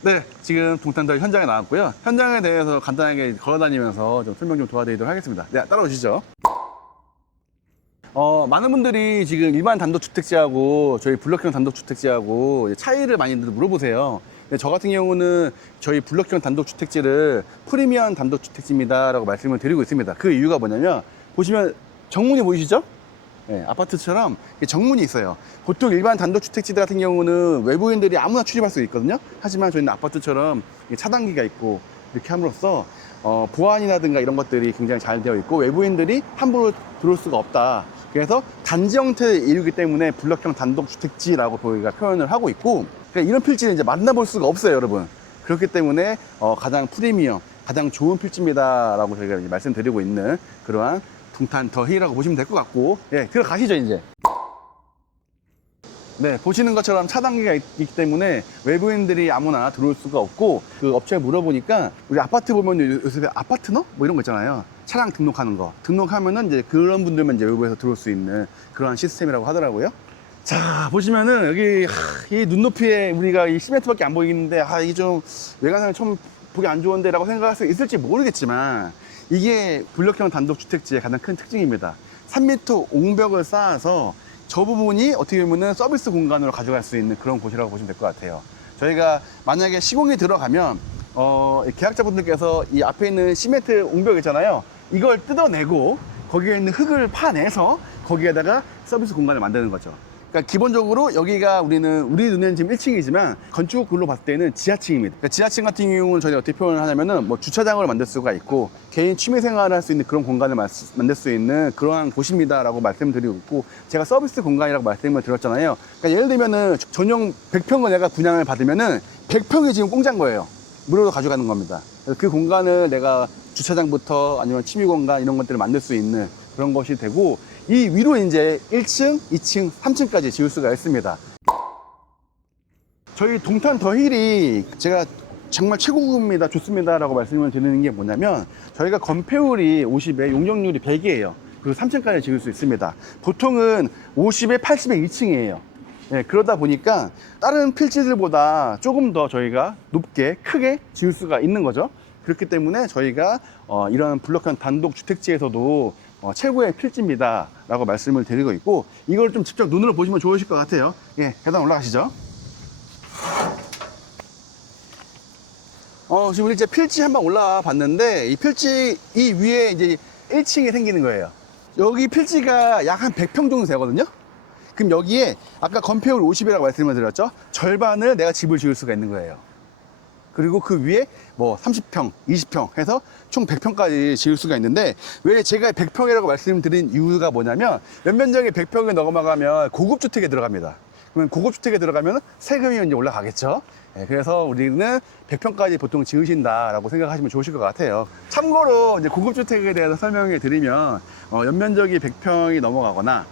네, 지금 동탄더 현장에 나왔고요. 현장에 대해서 간단하게 걸어다니면서 좀 설명 좀 도와드리도록 하겠습니다. 네, 따라오시죠. 많은 분들이 지금 일반 단독주택지하고 저희 블럭형 단독주택지하고 차이를 많이들 물어보세요. 근데 저 같은 경우는 저희 블럭형 단독주택지를 프리미엄 단독주택지입니다 라고 말씀을 드리고 있습니다. 그 이유가 뭐냐면 보시면 정문이 보이시죠? 네, 아파트처럼 정문이 있어요. 보통 일반 단독주택지들 같은 경우는 외부인들이 아무나 출입할 수 있거든요. 하지만 저희는 아파트처럼 차단기가 있고 이렇게 함으로써 보안이라든가 이런 것들이 굉장히 잘 되어 있고 외부인들이 함부로 들어올 수가 없다. 그래서 단지 형태를 이루기 때문에 블럭형 단독주택지라고 저희가 표현을 하고 있고, 그러니까 이런 필지는 이제 만나볼 수가 없어요, 여러분. 그렇기 때문에 가장 프리미엄, 가장 좋은 필지입니다라고 저희가 이제 말씀드리고 있는 그러한 동탄 더 힐이라고 보시면 될 것 같고, 예, 들어가시죠 이제. 네, 보시는 것처럼 차단기가 있기 때문에 외부인들이 아무나 들어올 수가 없고, 그 업체에 물어보니까 우리 아파트 보면 요새 아파트너? 뭐 이런 거 있잖아요. 차량 등록하는 거. 등록하면은 이제 그런 분들만 이제 외부에서 들어올 수 있는 그러한 시스템이라고 하더라고요. 자, 보시면은 여기 이 눈높이에 우리가 이 10m밖에 안 보이는데 이게 좀 외관상에 좀 보기 안 좋은데 라고 생각할 수 있을지 모르겠지만 이게 블럭형 단독주택지의 가장 큰 특징입니다. 3m 옹벽을 쌓아서 저 부분이 어떻게 보면 서비스 공간으로 가져갈 수 있는 그런 곳이라고 보시면 될 것 같아요. 저희가 만약에 시공이 들어가면 계약자분들께서 이 앞에 있는 시멘트 옹벽 있잖아요. 이걸 뜯어내고 거기에 있는 흙을 파내서 거기에다가 서비스 공간을 만드는 거죠. 그러니까 기본적으로 여기가 우리 눈에는 지금 1층이지만 건축물로 봤을 때는 지하층입니다. 그러니까 지하층 같은 경우는 저희가 어떻게 표현을 하냐면은 뭐 주차장을 만들 수가 있고 개인 취미 생활을 할 수 있는 그런 공간을 만들 수 있는 그러한 곳입니다라고 말씀드리고 있고, 제가 서비스 공간이라고 말씀을 드렸잖아요. 그러니까 예를 들면은 전용 100평을 내가 분양을 받으면은 100평이 지금 공짜인 거예요. 무료로 가져가는 겁니다. 그 공간을 내가 주차장부터 아니면 취미 공간 이런 것들을 만들 수 있는 그런 것이 되고, 이 위로 이제 1층, 2층, 3층까지 지을 수가 있습니다. 저희 동탄 더 힐이 제가 정말 최고급입니다, 좋습니다 라고 말씀을 드리는 게 뭐냐면, 저희가 건폐율이 50에 용적률이 100이에요. 그리고 3층까지 지을 수 있습니다. 보통은 50에 80에 2층이에요. 네, 그러다 보니까 다른 필지들보다 조금 더 저희가 높게 크게 지을 수가 있는 거죠. 그렇기 때문에 저희가 이런 블럭형 단독 주택지에서도 최고의 필지입니다 라고 말씀을 드리고 있고, 이걸 좀 직접 눈으로 보시면 좋으실 것 같아요. 예, 계단 올라가시죠. 지금 우리 이제 필지 한번 올라와 봤는데, 이 필지 이 위에 이제 1층이 생기는 거예요. 여기 필지가 약 한 100평 정도 되거든요. 그럼 여기에 아까 건폐율 50이라고 말씀을 드렸죠. 절반을 내가 집을 지을 수가 있는 거예요. 그리고 그 위에 뭐 30평, 20평 해서 총 100평까지 지을 수가 있는데, 왜 제가 100평이라고 말씀드린 이유가 뭐냐면, 연면적이 100평에 넘어가면 고급주택에 들어갑니다. 그러면 고급주택에 들어가면 세금이 이제 올라가겠죠. 네, 그래서 우리는 100평까지 보통 지으신다라고 생각하시면 좋으실 것 같아요. 참고로 이제 고급주택에 대해서 설명을 드리면, 연면적이 100평이 넘어가거나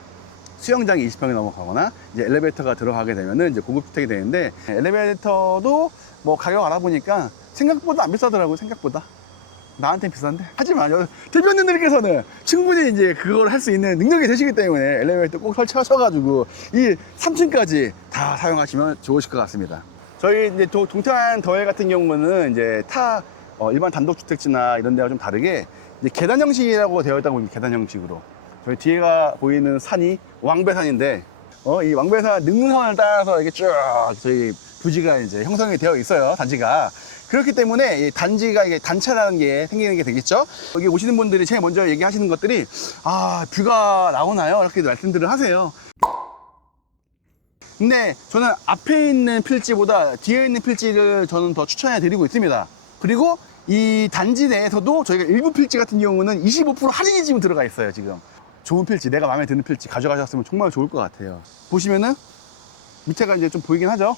수영장이 20평이 넘어가거나 이제 엘리베이터가 들어가게 되면은 이제 고급주택이 되는데, 엘리베이터도 뭐 가격 알아보니까 생각보다 안 비싸더라고요. 생각보다 나한테 비싼데, 하지만 대표님들께서는 충분히 이제 그걸 할 수 있는 능력이 되시기 때문에 엘리베이터 꼭 설치하셔가지고 이 3층까지 다 사용하시면 좋으실 것 같습니다. 저희 이제 동탄 더힐 같은 경우는 이제 일반 단독주택지나 이런 데와 좀 다르게 이제 계단 형식이라고 되어 있다고 봅니다. 계단 형식으로 저희 뒤에가 보이는 산이 왕배산인데, 이 왕배산 능선을 따라서 이렇게 쭉 저희 부지가 이제 형성이 되어 있어요, 단지가. 그렇기 때문에 이 단지가 이게 단차라는 게 생기는 게 되겠죠. 여기 오시는 분들이 제일 먼저 얘기하시는 것들이 뷰가 나오나요? 이렇게 말씀들을 하세요. 근데 저는 앞에 있는 필지보다 뒤에 있는 필지를 저는 더 추천해 드리고 있습니다. 그리고 이 단지 내에서도 저희가 일부 필지 같은 경우는 25% 할인이 지금 들어가 있어요. 지금 좋은 필지, 내가 마음에 드는 필지 가져가셨으면 정말 좋을 것 같아요. 보시면은 밑에가 이제 좀 보이긴 하죠.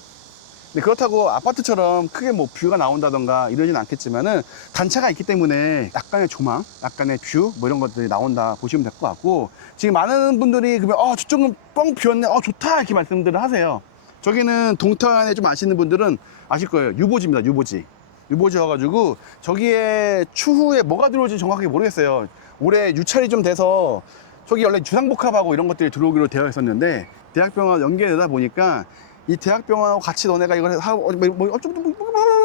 근데 그렇다고 아파트처럼 크게 뭐 뷰가 나온다던가 이러진 않겠지만은 단차가 있기 때문에 약간의 조망, 약간의 뷰 뭐 이런 것들이 나온다 보시면 될 것 같고, 지금 많은 분들이 그러면 저쪽은 뻥 비었네, 좋다 이렇게 말씀들을 하세요. 저기는 동탄에 좀 아시는 분들은 아실 거예요. 유보지입니다. 유보지여가지고 저기에 추후에 뭐가 들어올지 정확하게 모르겠어요. 올해 유찰이 좀 돼서 저기 원래 주상복합하고 이런 것들이 들어오기로 되어 있었는데, 대학병원 연계되다 보니까 이 대학병원하고 같이 너네가 이걸 하고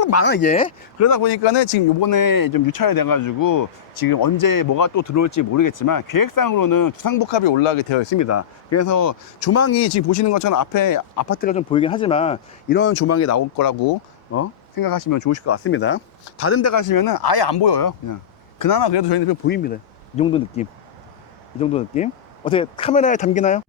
워낙 많아 이게. 그러다 보니까는 지금 요번에 좀 유찰이 돼가지고 지금 언제 뭐가 또 들어올지 모르겠지만 계획상으로는 두상복합이 올라가게 되어 있습니다. 그래서 조망이 지금 보시는 것처럼 앞에 아파트가 좀 보이긴 하지만 이런 조망이 나올 거라고 생각하시면 좋으실 것 같습니다. 다른 데 가시면은 아예 안 보여요. 그냥 그나마 그래도 저희는 좀 보입니다. 이 정도 느낌. 이 정도 느낌. 어떻게 카메라에 담기나요?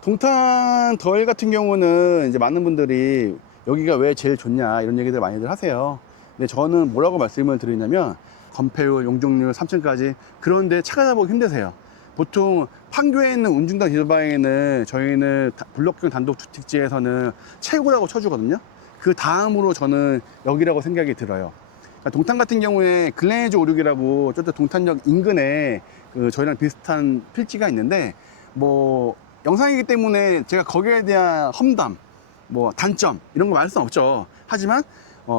동탄 덜 같은 경우는 이제 많은 분들이 여기가 왜 제일 좋냐 이런 얘기들 많이들 하세요. 근데 저는 뭐라고 말씀을 드리냐면 건폐율, 용적률, 3층까지 그런데 찾아보기 힘드세요. 보통 판교에 있는 운중당 디자방에는 저희는 블록형 단독주택지에서는 최고라고 쳐주거든요. 그 다음으로 저는 여기라고 생각이 들어요. 그러니까 동탄 같은 경우에 글렌에즈 56이라고 저쪽 동탄역 인근에 저희랑 비슷한 필지가 있는데 뭐 영상이기 때문에 제가 거기에 대한 험담, 뭐 단점 이런 거 말할 수는 없죠. 하지만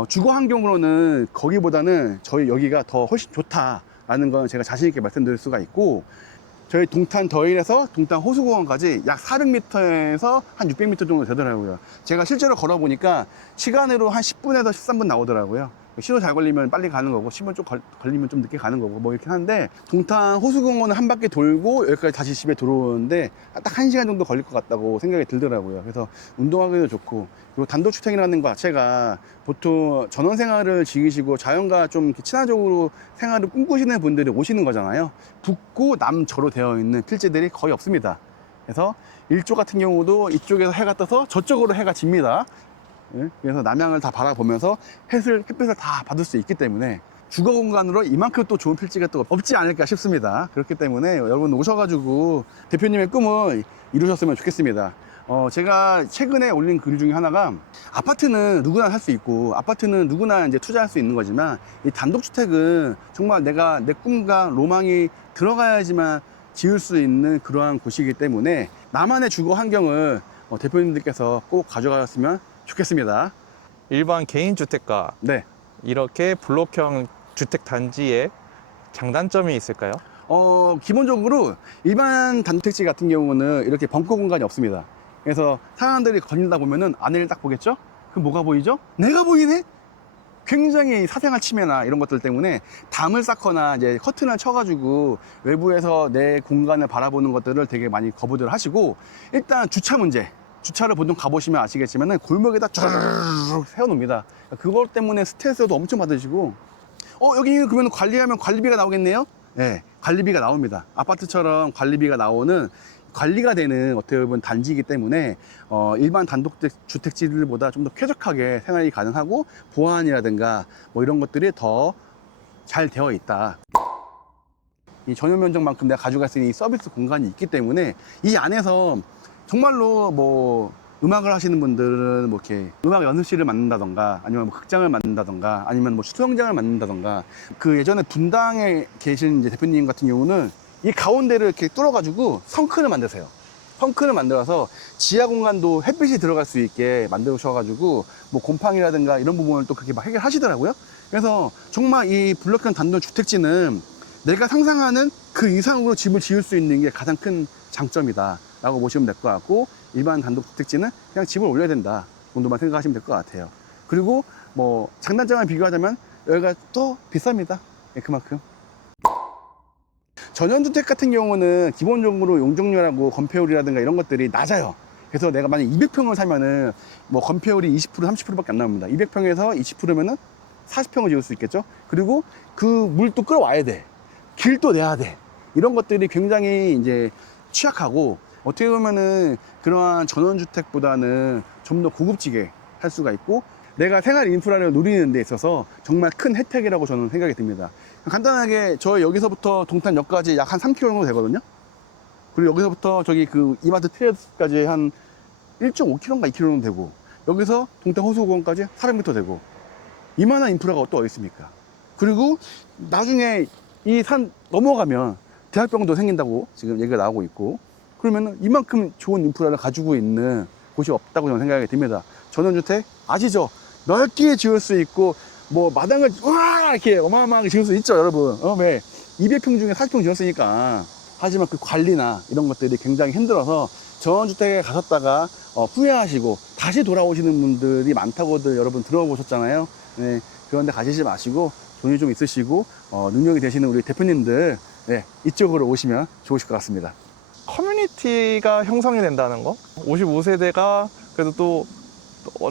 주거 환경으로는 거기보다는 저희 여기가 더 훨씬 좋다라는 건 제가 자신 있게 말씀드릴 수가 있고, 저희 동탄 더일에서 동탄 호수공원까지 약 400m에서 한 600m 정도 되더라고요. 제가 실제로 걸어보니까 시간으로 한 10분에서 13분 나오더라고요. 신호 잘 걸리면 빨리 가는 거고 10분 좀 걸리면 좀 늦게 가는 거고 뭐 이렇게 하는데, 동탄 호수공원은 한 바퀴 돌고 여기까지 다시 집에 들어오는데 딱 1시간 정도 걸릴 것 같다고 생각이 들더라고요. 그래서 운동하기도 좋고, 그리고 단독주택이라는 것 자체가 보통 전원생활을 즐기시고 자연과 좀 친화적으로 생활을 꿈꾸시는 분들이 오시는 거잖아요. 북구 남저로 되어 있는 필지들이 거의 없습니다. 그래서 일조 같은 경우도 이쪽에서 해가 떠서 저쪽으로 해가 집니다. 그래서 남향을 다 바라보면서 햇빛을 다 받을 수 있기 때문에 주거 공간으로 이만큼 또 좋은 필지가 또 없지 않을까 싶습니다. 그렇기 때문에 여러분 오셔가지고 대표님의 꿈을 이루셨으면 좋겠습니다. 제가 최근에 올린 글 중에 하나가, 아파트는 누구나 살 수 있고 아파트는 누구나 이제 투자할 수 있는 거지만 이 단독주택은 정말 내가 내 꿈과 로망이 들어가야지만 지을 수 있는 그러한 곳이기 때문에 나만의 주거 환경을 대표님들께서 꼭 가져가셨으면 좋겠습니다. 일반 개인주택과 네. 이렇게 블록형 주택단지의 장단점이 있을까요? 기본적으로 일반 단독택지 같은 경우는 이렇게 벙커 공간이 없습니다. 그래서 사람들이 거닐다 보면은 안을 딱 보겠죠? 그럼 뭐가 보이죠? 내가 보이네? 굉장히 사생활 침해나 이런 것들 때문에 담을 쌓거나 이제 커튼을 쳐가지고 외부에서 내 공간을 바라보는 것들을 되게 많이 거부들 하시고, 일단 주차 문제. 주차를 보통 가보시면 아시겠지만 골목에다 쭉 세워놓습니다. 그것 때문에 스트레스도 엄청 받으시고, 여기 그러면 관리하면 관리비가 나오겠네요? 네, 관리비가 나옵니다. 아파트처럼 관리비가 나오는, 관리가 되는 어떻게 보면 단지이기 때문에 일반 단독주택지들보다 좀 더 쾌적하게 생활이 가능하고 보안이라든가 뭐 이런 것들이 더 잘 되어 있다. 이 전용 면적만큼 내가 가져갈 수 있는 이 서비스 공간이 있기 때문에 이 안에서 정말로 뭐 음악을 하시는 분들은 뭐 이렇게 음악 연습실을 만든다던가 아니면 뭐 극장을 만든다던가 아니면 뭐 수영장을 만든다던가, 그 예전에 분당에 계신 이제 대표님 같은 경우는 이 가운데를 이렇게 뚫어가지고 성큰을 만드세요. 성큰을 만들어서 지하 공간도 햇빛이 들어갈 수 있게 만드셔가지고 뭐 곰팡이라든가 이런 부분을 또 그렇게 막 해결하시더라고요. 그래서 정말 이 블록형 단독 주택지는 내가 상상하는 그 이상으로 집을 지을 수 있는 게 가장 큰 장점이다 라고 보시면 될 것 같고, 일반 단독주택지는 그냥 집을 올려야 된다 정도만 생각하시면 될 것 같아요. 그리고 뭐 장단점을 비교하자면 여기가 또 비쌉니다. 그만큼. 전원주택 같은 경우는 기본적으로 용적률하고 건폐율이라든가 이런 것들이 낮아요. 그래서 내가 만약 200평을 사면은 뭐 건폐율이 20% 30%밖에 안 나옵니다. 200평에서 20%면은 40평을 지을 수 있겠죠. 그리고 그 물도 끌어와야 돼. 길도 내야 돼. 이런 것들이 굉장히 이제 취약하고, 어떻게 보면은 그러한 전원주택보다는 좀 더 고급지게 할 수가 있고 내가 생활 인프라를 누리는 데 있어서 정말 큰 혜택이라고 저는 생각이 듭니다. 간단하게 저희 여기서부터 동탄역까지 약 한 3km 정도 되거든요. 그리고 여기서부터 저기 그 이마트 트레이드까지 한 1.5km인가 2km 정도 되고, 여기서 동탄 호수공원까지 400m 되고, 이만한 인프라가 또 어디 있습니까? 그리고 나중에 이 산 넘어가면 대학병도 생긴다고 지금 얘기가 나오고 있고, 그러면 이만큼 좋은 인프라를 가지고 있는 곳이 없다고 저는 생각이 듭니다. 전원주택 아시죠? 넓게 지을 수 있고 뭐 마당을 우와 이렇게 어마어마하게 지을 수 있죠, 여러분. 왜? 200평 중에 40평 지었으니까. 하지만 그 관리나 이런 것들이 굉장히 힘들어서 전원주택에 가셨다가 후회하시고 다시 돌아오시는 분들이 많다고들 여러분 들어보셨잖아요. 네, 그런데 가시지 마시고 돈이 좀 있으시고 능력이 되시는 우리 대표님들 네, 이쪽으로 오시면 좋으실 것 같습니다. 커뮤니티가 형성이 된다는 거? 55세대가 그래도 또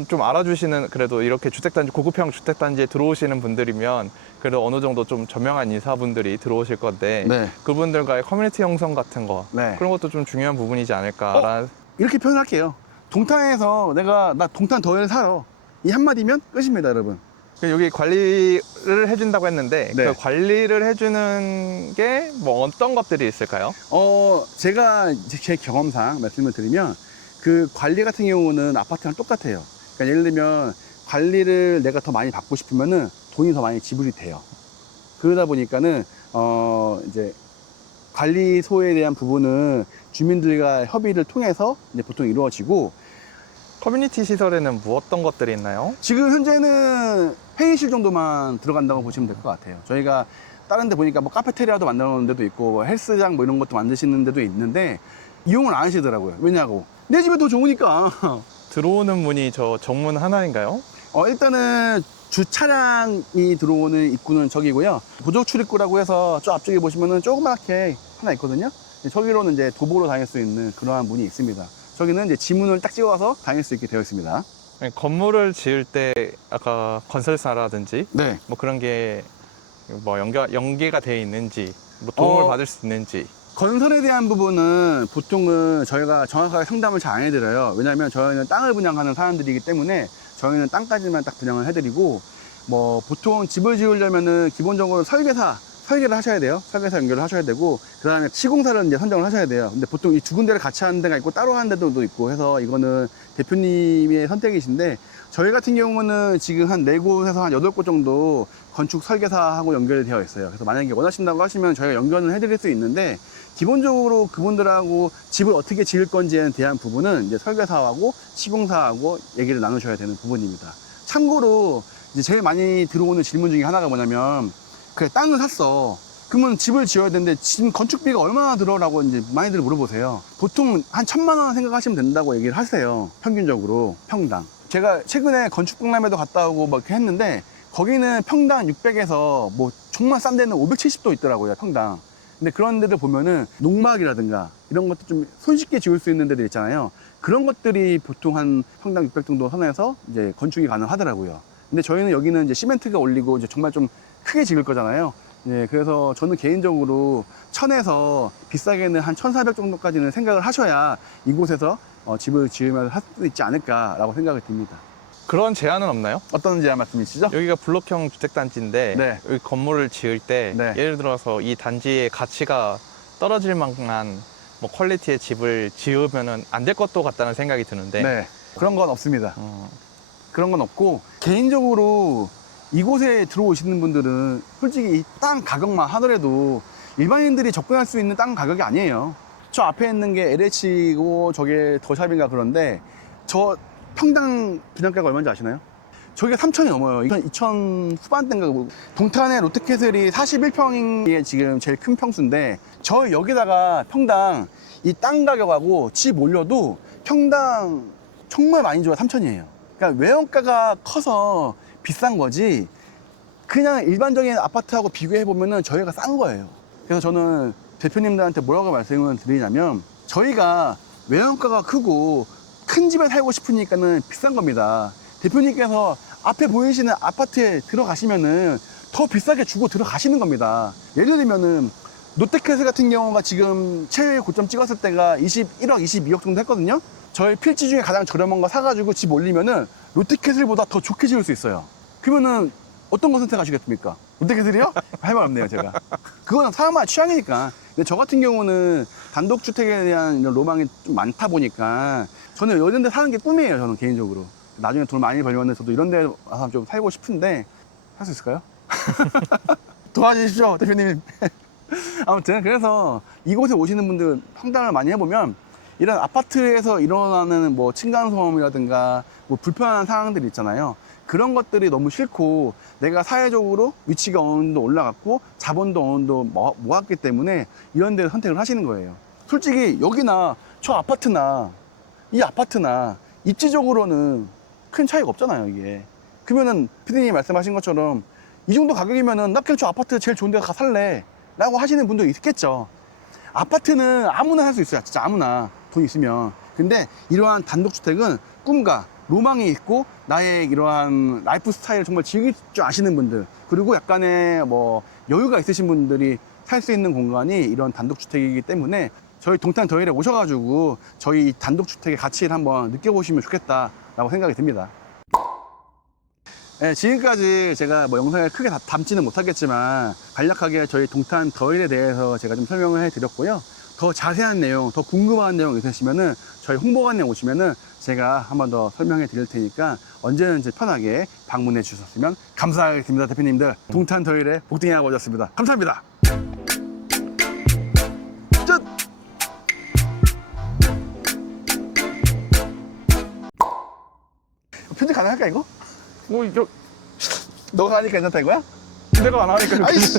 좀 알아주시는, 그래도 이렇게 주택단지, 고급형 주택단지에 들어오시는 분들이면 그래도 어느 정도 좀 저명한 인사분들이 들어오실 건데 네. 그분들과의 커뮤니티 형성 같은 거, 네. 그런 것도 좀 중요한 부분이지 않을까라는. 이렇게 표현할게요. 동탄에서 나 동탄 더위를 살아. 이 한마디면 끝입니다, 여러분. 여기 관리를 해준다고 했는데 네. 그 관리를 해주는 게 뭐 어떤 것들이 있을까요? 제가 이제 제 경험상 말씀을 드리면 그 관리 같은 경우는 아파트랑 똑같아요. 그러니까 예를 들면 관리를 내가 더 많이 받고 싶으면은 돈이 더 많이 지불이 돼요. 그러다 보니까는 이제 관리소에 대한 부분은 주민들과 협의를 통해서 이제 보통 이루어지고, 커뮤니티 시설에는 뭐 어떤 것들이 있나요? 지금 현재는 회의실 정도만 들어간다고 보시면 될 것 같아요. 저희가 다른 데 보니까 뭐 카페테리아도 만들어 놓은 데도 있고 뭐 헬스장 뭐 이런 것도 만드시는 데도 있는데 이용을 안 하시더라고요. 왜냐고? 내 집에 더 좋으니까. 들어오는 문이 저 정문 하나인가요? 일단은 주차량이 들어오는 입구는 저기고요. 보조 출입구라고 해서 저 앞쪽에 보시면은 조그맣게 하나 있거든요. 저기로는 이제 도보로 다닐 수 있는 그러한 문이 있습니다. 저기는 이제 지문을 딱 찍어서 다닐 수 있게 되어 있습니다. 건물을 지을 때 아까 건설사라든지 네. 뭐 그런 게 뭐 연계가 되어 있는지, 뭐 도움을 받을 수 있는지. 건설에 대한 부분은 보통은 저희가 정확하게 상담을 잘 안 해드려요. 왜냐하면 저희는 땅을 분양하는 사람들이기 때문에 저희는 땅까지만 딱 분양을 해드리고, 뭐 보통 집을 지으려면은 기본적으로 설계를 하셔야 돼요. 설계사 연결을 하셔야 되고, 그 다음에 시공사를 이제 선정을 하셔야 돼요. 근데 보통 이 두 군데를 같이 하는 데가 있고 따로 하는 데도 있고 해서 이거는 대표님의 선택이신데, 저희 같은 경우는 지금 한 4곳에서 한 8곳 정도 건축 설계사하고 연결이 되어 있어요. 그래서 만약에 원하신다고 하시면 저희가 연결을 해드릴 수 있는데, 기본적으로 그분들하고 집을 어떻게 지을 건지에 대한 부분은 이제 설계사하고 시공사하고 얘기를 나누셔야 되는 부분입니다. 참고로 이제 제일 많이 들어오는 질문 중에 하나가 뭐냐면, 그래, 땅을 샀어. 그러면 집을 지어야 되는데 지금 건축비가 얼마나 들어라고 이제 많이들 물어보세요. 보통 한 1,000만 원 생각하시면 된다고 얘기를 하세요. 평균적으로 평당. 제가 최근에 건축박람회도 갔다 오고 막 이렇게 했는데 거기는 평당 600에서 뭐 정말 싼 데는 570도 있더라고요, 평당. 근데 그런 데들 보면은 농막이라든가 이런 것도 좀 손쉽게 지을 수 있는 데들 있잖아요. 그런 것들이 보통 한 평당 600 정도 선에서 이제 건축이 가능하더라고요. 근데 저희는 여기는 이제 시멘트가 올리고 이제 정말 좀 크게 지을 거잖아요. 예, 그래서 저는 개인적으로 1000에서 비싸게는 한 1400 정도까지는 생각을 하셔야 이곳에서 집을 지으면 할 수 있지 않을까라고 생각이 듭니다. 그런 제한은 없나요? 어떤 제안 말씀이시죠? 여기가 블록형 주택단지인데 네. 여기 건물을 지을 때 네. 예를 들어서 이 단지의 가치가 떨어질 만한 뭐 퀄리티의 집을 지으면은 안 될 것도 같다는 생각이 드는데. 네. 그런 건 없습니다. 그런 건 없고, 개인적으로 이곳에 들어오시는 분들은 솔직히 이 땅 가격만 하더라도 일반인들이 접근할 수 있는 땅 가격이 아니에요. 저 앞에 있는 게 LH고 저게 더샵인가 그런데 저 평당 분양가가 얼마인지 아시나요? 저게 3천이 넘어요. 2000 후반대인가. 동탄의 롯데캐슬이 41평이 지금 제일 큰 평수인데, 저 여기다가 평당 이 땅 가격하고 집 올려도 평당 정말 많이 줘요. 3천이에요. 그러니까 외형가가 커서 비싼 거지, 그냥 일반적인 아파트하고 비교해 보면은 저희가 싼 거예요. 그래서 저는 대표님들한테 뭐라고 말씀을 드리냐면, 저희가 외형가가 크고 큰 집에 살고 싶으니까는 비싼 겁니다. 대표님께서 앞에 보이시는 아파트에 들어가시면은 더 비싸게 주고 들어가시는 겁니다. 예를 들면은 롯데캐슬 같은 경우가 지금 최대 고점 찍었을 때가 21억, 22억 정도 했거든요. 저희 필지 중에 가장 저렴한 거 사가지고 집 올리면은 롯데캐슬보다 더 좋게 지을 수 있어요. 그러면은 어떤 거 선택하시겠습니까? 롯데캐슬이요? 할 말 없네요, 제가. 그거는 사람마다 취향이니까. 근데 저 같은 경우는 단독주택에 대한 이런 로망이 좀 많다 보니까 저는 이런 데 사는 게 꿈이에요, 저는 개인적으로. 나중에 돈 많이 벌면 저도 이런 데 와서 좀 살고 싶은데, 할 수 있을까요? 도와주십시오, 대표님. 아무튼 그래서 이곳에 오시는 분들 상담을 많이 해보면 이런 아파트에서 일어나는 뭐 층간소음이라든가 뭐 불편한 상황들이 있잖아요. 그런 것들이 너무 싫고, 내가 사회적으로 위치가 어느 정도 올라갔고 자본도 어느 정도 모았기 때문에 이런 데를 선택을 하시는 거예요. 솔직히 여기나 저 아파트나 이 아파트나 입지적으로는 큰 차이가 없잖아요, 이게. 그러면은 피디님이 말씀하신 것처럼 이 정도 가격이면은 나 그냥 저 아파트 제일 좋은 데 가 살래 라고 하시는 분도 있겠죠. 아파트는 아무나 살 수 있어요. 진짜 아무나 돈 있으면. 근데 이러한 단독주택은 꿈과 로망이 있고 나의 이러한 라이프 스타일을 정말 즐길 줄 아시는 분들, 그리고 약간의 뭐 여유가 있으신 분들이 살 수 있는 공간이 이런 단독주택이기 때문에 저희 동탄 더힐에 오셔가지고 저희 단독주택의 가치를 한번 느껴보시면 좋겠다라고 생각이 듭니다. 네, 지금까지 제가 뭐 영상을 크게 담지는 못하겠지만 간략하게 저희 동탄 더힐에 대해서 제가 좀 설명을 해드렸고요. 더 자세한 내용, 더 궁금한 내용 있으시면은 저희 홍보관에 오시면은 제가 한 번 더 설명해 드릴 테니까 언제든지 편하게 방문해 주셨으면 감사하겠습니다. 대표님들, 동탄 더힐의 복등이 아버지였습니다. 감사합니다. 끝! 편집 가능할까 이거? 뭐 이거 너가 하니까 괜찮다 이거야? 내가 안 하니까 아이씨.